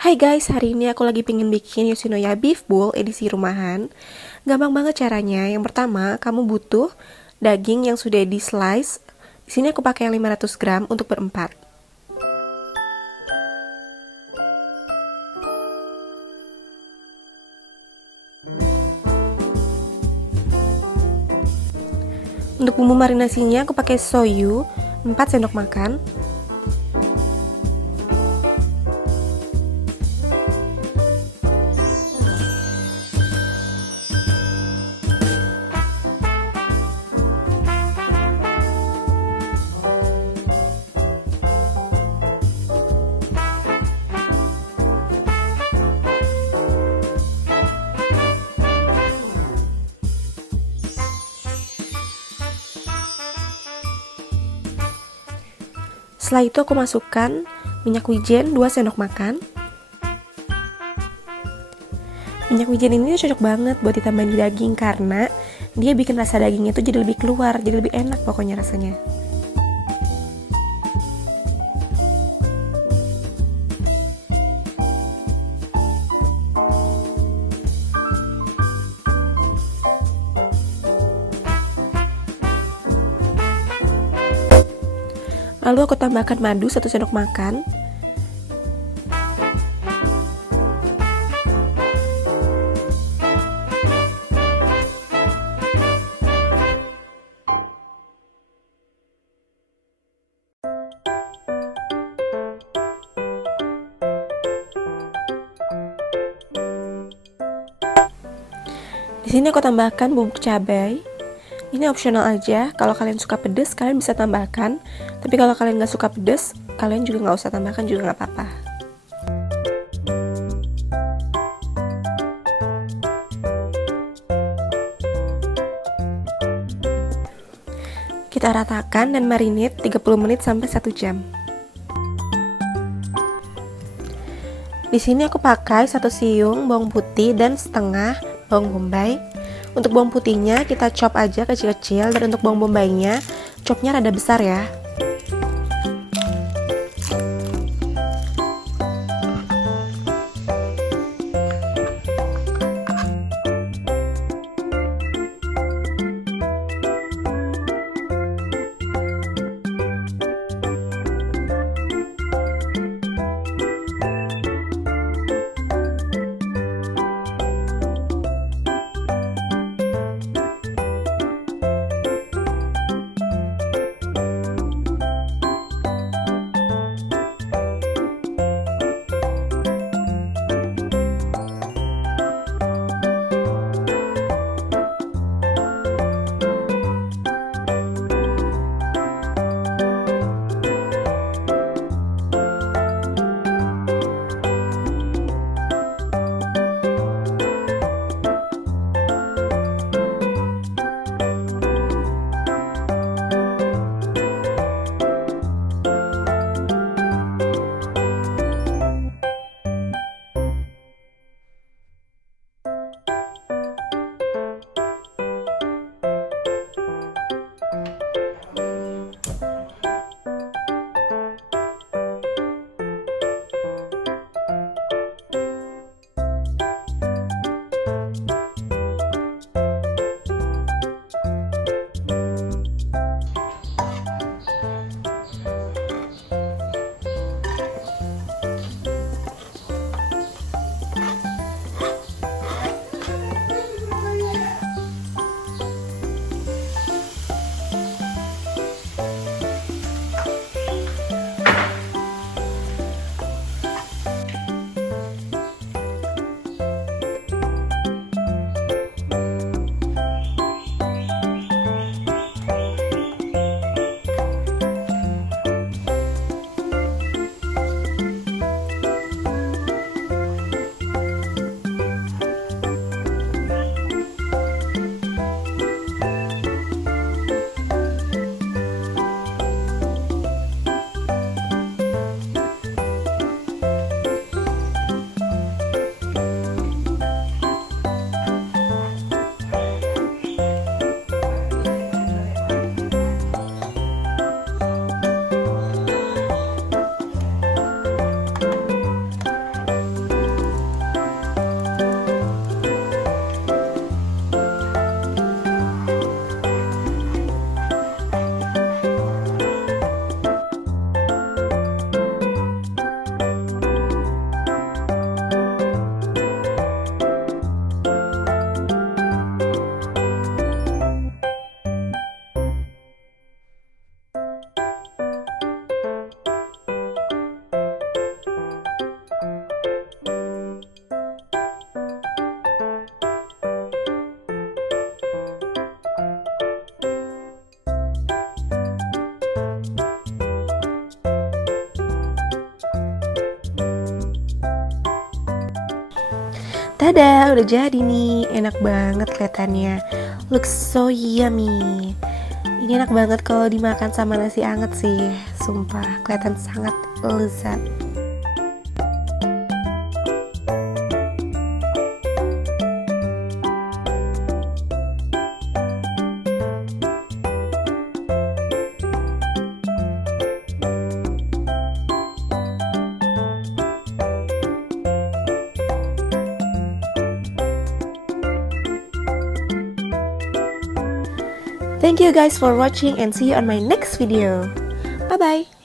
Hai guys, hari ini aku lagi pengen bikin Yoshinoya beef bowl edisi rumahan. Gampang banget caranya. Yang pertama, kamu butuh daging yang sudah di slice. Di sini aku pakai yang 500 gram untuk berempat. Untuk bumbu marinasinya aku pakai soyu 4 sendok makan. Setelah itu aku masukkan minyak wijen 2 sendok makan. Minyak wijen ini cocok banget buat ditambahin di daging karena dia bikin rasa dagingnya itu jadi lebih keluar, jadi lebih enak pokoknya rasanya. Lalu aku tambahkan madu 1 sendok makan. Di sini aku tambahkan bubuk cabai. Ini opsional aja, kalau kalian suka pedas kalian bisa tambahkan. Tapi kalau kalian nggak suka pedas, kalian juga nggak usah tambahkan juga nggak apa-apa. Kita ratakan dan marinate 30 menit sampai 1 jam. Di sini aku pakai 1 siung bawang putih dan setengah bawang bombay. Untuk bawang putihnya kita chop aja kecil-kecil, dan untuk bawang bombaynya chopnya rada besar ya. Tada, udah jadi nih. Enak banget kelihatannya. Looks so yummy. Ini enak banget kalau dimakan sama nasi anget sih. Sumpah, kelihatan sangat lezat. Thank you guys for watching and see you on my next video. Bye bye.